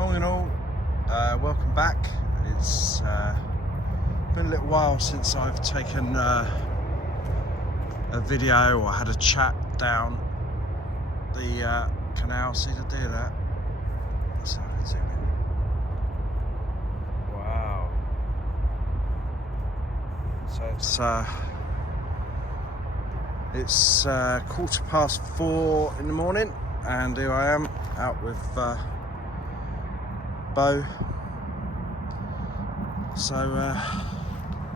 Morning all, welcome back. It's been a little while since I've taken a video or had a chat down the canal. See the deer there? So zoom in. Wow. So it's 4:15 in the morning, and here I am out with Bo. So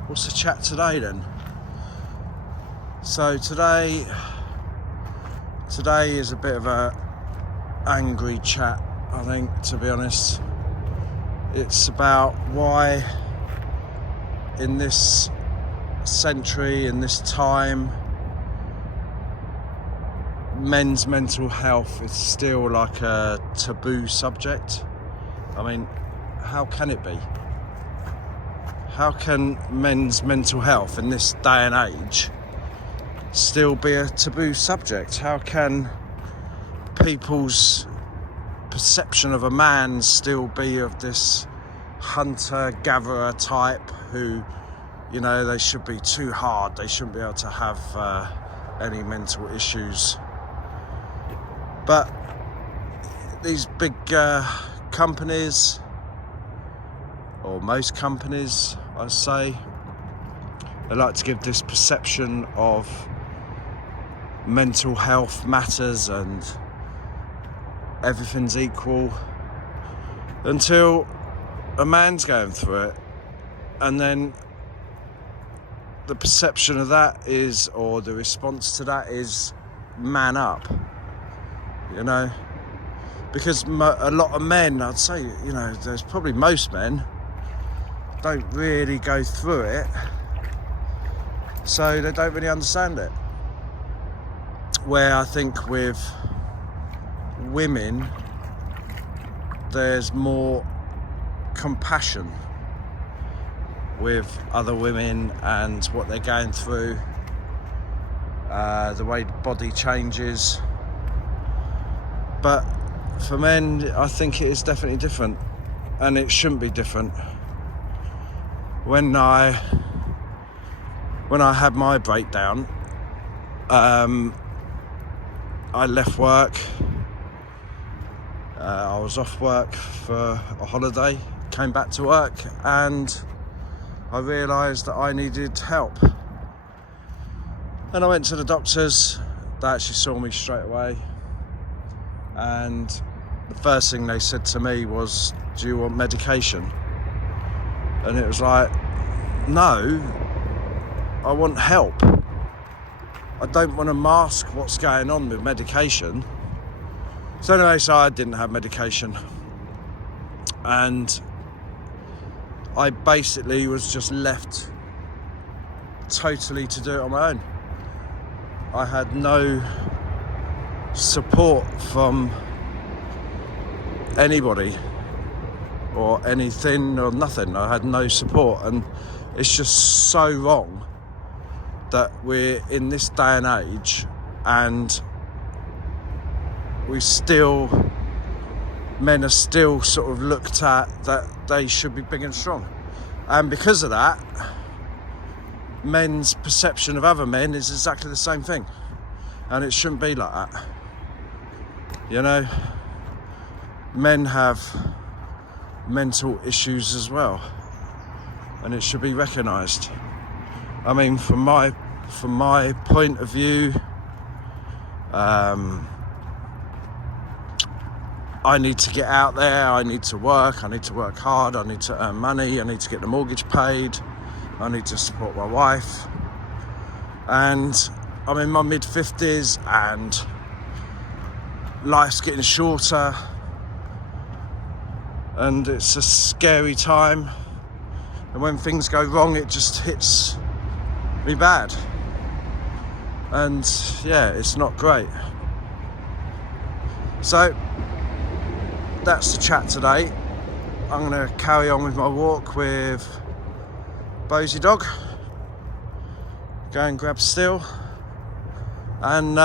what's the chat today then? So today is a bit of a angry chat, I think, to be honest. It's about why in this century, in this time, men's mental health is still like a taboo subject. I mean, how can it be? How can men's mental health in this day and age still be a taboo subject? How can people's perception of a man still be of this hunter-gatherer type who, you know, they should be too hard, they shouldn't be able to have any mental issues? But these big companies, or most companies, I say, they like to give this perception of mental health matters and everything's equal until a man's going through it, and then the perception of that is, or the response to that is, man up, you know? Because a lot of men, I'd say, you know, there's probably most men don't really go through it, so they don't really understand it. Where I think with women, there's more compassion with other women and what they're going through, the way the body changes. But for men, I think it is definitely different, and it shouldn't be different. When I had my breakdown, I left work. I was off work for a holiday, came back to work, and I realised that I needed help. And I went to the doctors. They actually saw me straight away. And the first thing they said to me was, "Do you want medication?" And it was like, no, I want help. I don't want to mask what's going on with medication. So anyway, so I didn't have medication. And I basically was just left totally to do it on my own. I had no support from anybody or anything or nothing. I had no support, and it's just so wrong that we're in this day and age and men are still sort of looked at that they should be big and strong, and because of that, men's perception of other men is exactly the same thing, and it shouldn't be like that. You know, men have mental issues as well, and it should be recognised. I mean, from my point of view, I need to get out there, I need to work hard, I need to earn money, I need to get the mortgage paid, I need to support my wife, and I'm in my mid-50s and life's getting shorter, and it's a scary time, and when things go wrong it just hits me bad, and yeah, it's not great. So that's the chat today. I'm going to carry on with my walk with Bosie dog, go and grab Still, and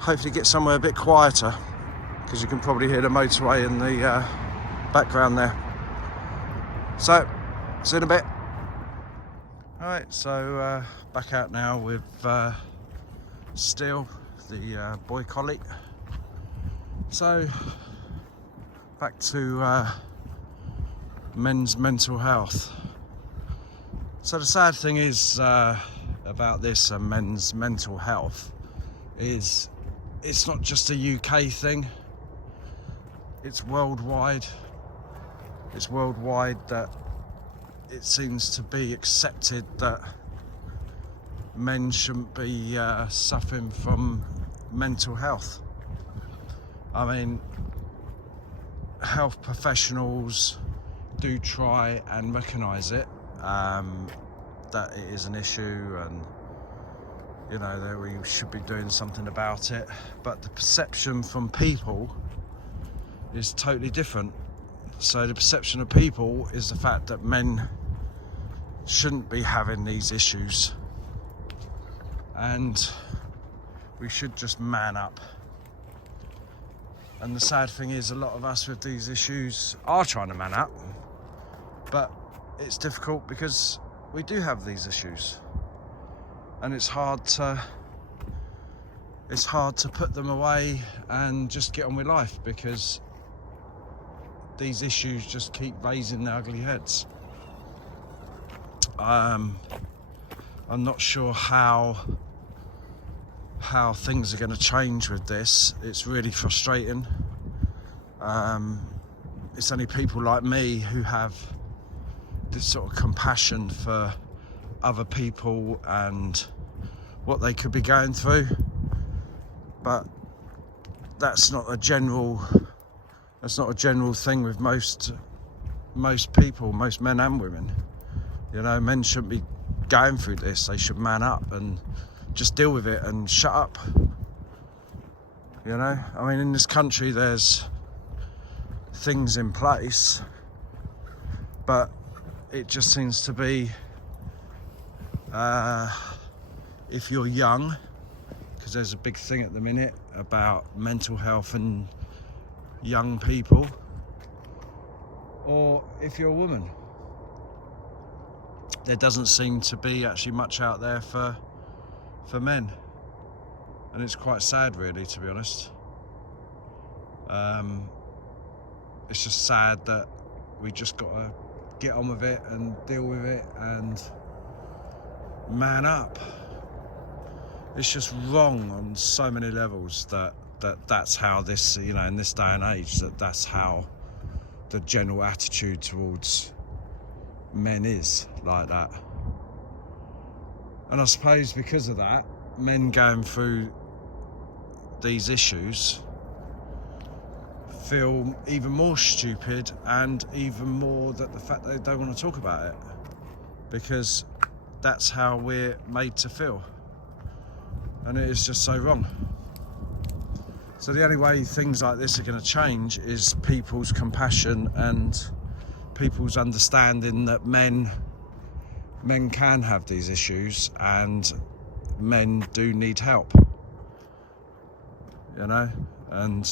hopefully get somewhere a bit quieter, because you can probably hear the motorway in the background there. So, see you in a bit. Alright, so back out now with Steel, the boy collie. So, back to men's mental health. So the sad thing is about this men's mental health is it's not just a UK thing, it's worldwide. It's worldwide that it seems to be accepted that men shouldn't be suffering from mental health. I mean, health professionals do try and recognise it, that it is an issue, and you know that we should be doing something about it, but the perception from people is totally different. So the perception of people is the fact that men shouldn't be having these issues, and we should just man up. And the sad thing is, a lot of us with these issues are trying to man up, but it's difficult because we do have these issues, and it's hard to put them away and just get on with life, because these issues just keep raising their ugly heads. I'm not sure how things are going to change with this. It's really frustrating. It's only people like me who have this sort of compassion for other people and what they could be going through, but that's not a general thing with most people, most men and women. You know, men shouldn't be going through this. They should man up and just deal with it and shut up. You know, I mean, in this country there's things in place, but it just seems to be if you're young, because there's a big thing at the minute about mental health and young people, or if you're a woman, there doesn't seem to be actually much out there for men, and it's quite sad, really, to be honest. It's just sad that we just got to get on with it and deal with it and man up. It's just wrong on so many levels that's how this, you know, in this day and age, that's how the general attitude towards men is like that. And I suppose because of that, men going through these issues feel even more stupid, and even more that the fact that they don't want to talk about it, because that's how we're made to feel, and it is just so wrong. So the only way things like this are going to change is people's compassion and people's understanding that men can have these issues, and men do need help, you know. And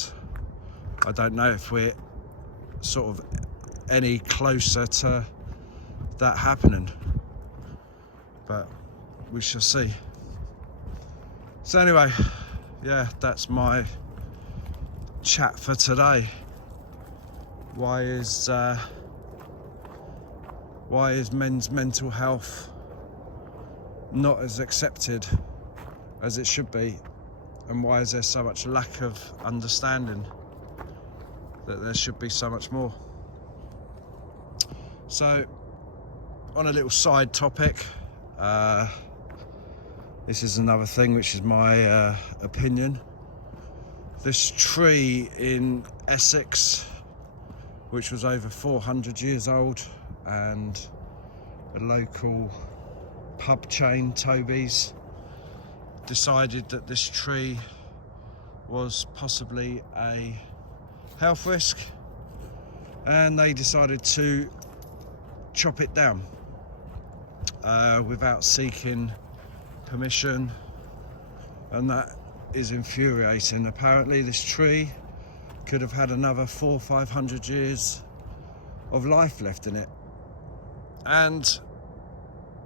I don't know if we're sort of any closer to that happening, but we shall see. So anyway, yeah, that's my chat for today. Why is men's mental health not as accepted as it should be, and why is there so much lack of understanding that there should be so much more? So, on a little side topic, this is another thing which is my opinion. This tree in Essex, which was over 400 years old, and a local pub chain, Toby's, decided that this tree was possibly a health risk, and they decided to chop it down without seeking permission, and that is infuriating. Apparently this tree could have had another 400 or 500 years of life left in it. And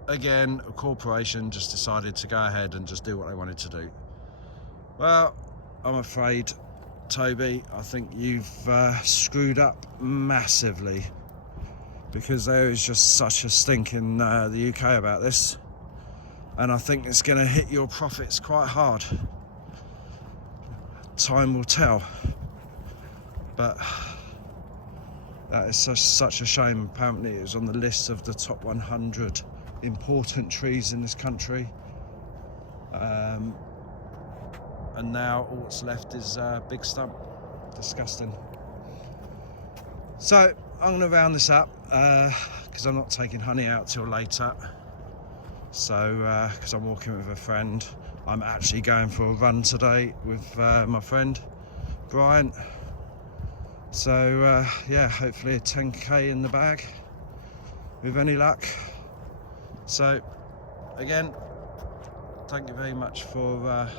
again, a corporation just decided to go ahead and just do what they wanted to do. Well, I'm afraid, Toby, I think you've screwed up massively, because there is just such a stink in the UK about this, and I think it's going to hit your profits quite hard. Time will tell, but that is such a shame. Apparently it was on the list of the top 100 important trees in this country, and now all that's left is a big stump. Disgusting. So I'm going to round this up because I'm not taking honey out till later. So because I'm walking with a friend, I'm actually going for a run today with my friend Brian. So yeah, hopefully a 10k in the bag with any luck. So again, thank you very much for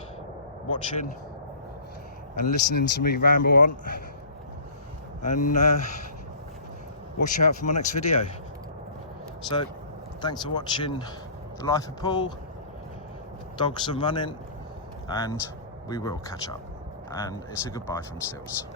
watching and listening to me ramble on, and watch out for my next video. So thanks for watching The Life of Paul, Dogs and Running, and we will catch up, and it's a goodbye from Stills.